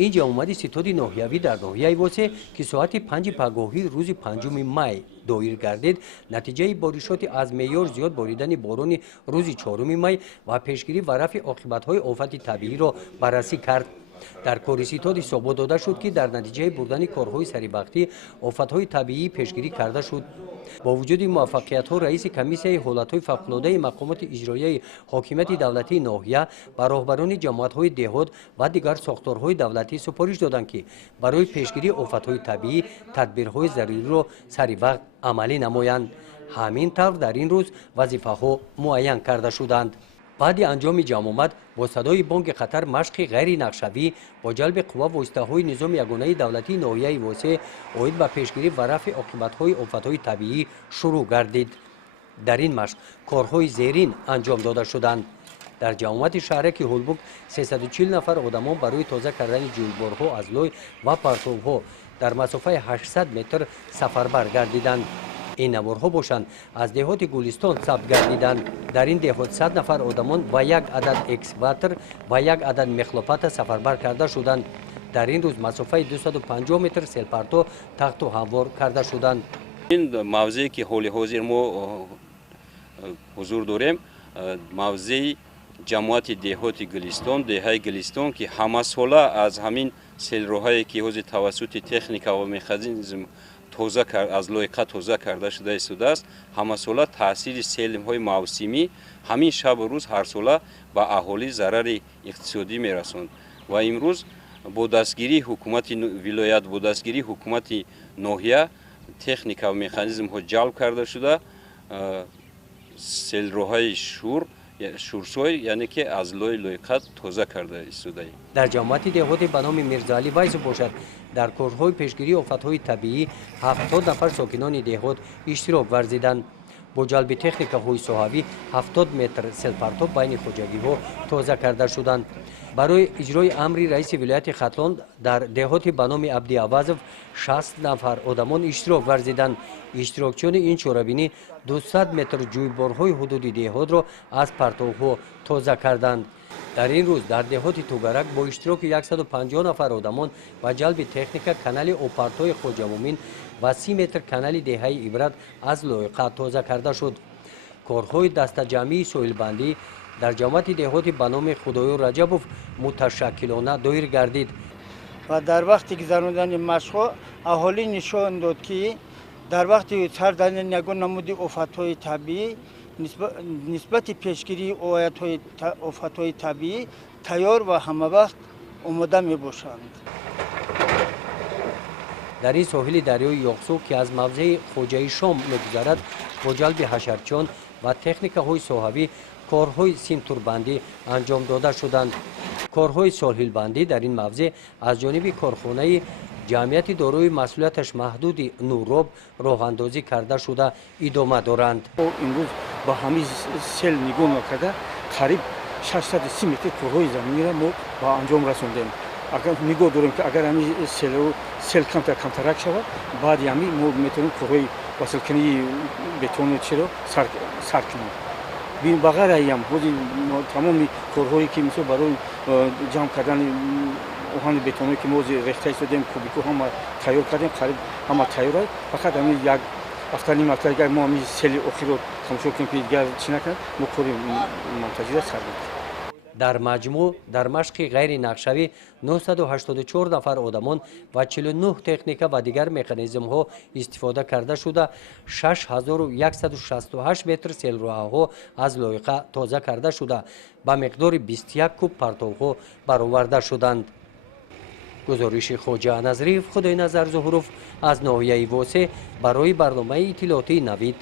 اینجا اومدی ستاد ناحیوی در ناحیه واسه که ساعت 5 پگاهی روز 5 می دایر گردید نتیجه بارشات از معیار زیاد باریدن باران روز 4 می و پیشگیری و رفع عاقبت‌های آفت طبیعی را بررسی کرد. در کار ستاد ثابت داده شد که در نتیجه بردن کارهای سریع‌وقتی آفت‌های طبیعی پیشگیری کرده شد. با وجود موفقیت‌ها رئیس کمیسیه حالت‌های فوق‌العاده مقامات اجرایی حاکمیت دولتی ناحیه به راهبران جماعت‌های دهات و دیگر ساختارهای دولتی سفارش دادند که برای پیشگیری آفت‌های طبیعی تدبیرهای ضروری را سریع عملی نمایند. همین طور در این روز وظیفه‌ها معین کرده شدند. بعد انجام جمع آمد با صدای بانگ خطر مشق غیر نقشوی با جلب قوا و اسلحه‌های نظام یگانه دولتی ناحیه واسه اید به پیشگیری و رفع عاقبت‌های آفت‌های طبیعی شروع گردید. در این مشق کارهای زیرین انجام داده شدند. در جمعیت شهرک هولبوک 340 نفر آدمان برای تازه کردن جویبارها از لای و پرتوها در مسافه 800 متر سفربر گردیدند. این نوارها باشند از دهات گلستان ثبت گردیدند. در این دهات 100 نفر آدمان و یک عدد اکسواتر و یک عدد مخلوپات سفربر کرده شدند. در این روز مسافه 250 متر سلپرتو تخت و هموار کرده شدند. این موضعی که حال حاضر ما حضور داریم موضع جماعت دهات گلستان دهه گلستان که همه ساله از همین سیلروهایی که حوزه توسط تکنیک و مکانیزم توزیع از لایقه توزیع کرده شده است همه ساله تاثیر سیلم های موسمی همین شب و روز هر ساله به اهالی ضرر اقتصادی میرساند و امروز با دستگیری حکومت ولایت با دستگیری حکومت ناحیه تکنیک و مکانیزم ها جلب کرده شده سیلروهای شورسوی یعنی که از لایقه توزیع کرده شده. در جماعت دهات به نام میرزاعلی ویس باشد در کارهای پیشگیری آفت‌های طبیعی 70 نفر ساکنان دهات اشتراک ورزیدند. با جلب تکنیک‌های صحابی 70 متر سلپرتو بین خوجگی‌ها توزیع کرده شدند. برای اجرای امر رئیس ولایت ختلان در دهات به نام عبدی عوضов 60 نفر آدمان اشتراک ورزیدند. اشتراکچیان این چورابینی 200 متر جویبارهای حدودی دهات را از پرتوها توزیع کردند. در این روز در دهات توگرک با اشتراک 150 نفر آدمان و جلب تکنیک کانال اوپارتوی خوجامومین و 30 متر کانال دهه عبرت از لایقه توزیع کرده شد. کارهای دست جمعی سویلبندی در جماعت دهات به نام خدایو رجبوف متشکلانه دایر گردید و در وقتی گذراندن مشق اهالی نشان داد که در وقتی کردن یگان نمودی آفت‌های طبیعی نسبت پیشگیری آفت‌های طبیعی تیار و همه وقت آماده می باشند. در این ساحل دریای یاقسو که از موضع خوجه شام می‌گذرد با جلب حشرچیان و تکنیک‌های صحابی کارهای سیمتوربندی انجام داده شدند. کارهای ساحل بندی در این موضع از جانب کارخانه جمعیت داروی مسئولیتش محدود نوراب راه اندازی کرده شده ادامه دارند. امروز با همین سیل نگاه کرده قریب 630 متر کارهای زمینی را ما با انجام رسوندیم. اگر نگاه داریم که اگر همین سیل کمتر شود بعد همین ما میتونیم کارهای وصل کنی بتون چرا سر کنیم. بین بغیر ایم بودیم تمامی کارهایی که میشه برای جمع کردن اوهان بتونی که ما ریخته شدیم کوبیکو هم تیار کردیم قریب هم تیار فقط همین یک هفته نیم هفته دیگر ما همین سیل اخیر رو تماشا کنیم که دیگر چی نکنیم ما کاری منتظر هستیم. در مجموع در مشق غیر نقشوی 984 نفر آدمان و 49 تکنیک و دیگر مکانیزم ها استفاده کرده شده 6168 متر سیلروها از لایقه تازه کرده شده به مقدار 21 کوب پرتوها برآورده شدند. گزارش خواجه نظری خدای نظر ظهوروف از ناحیه واسه برای برنامه اطلاعاتی نوید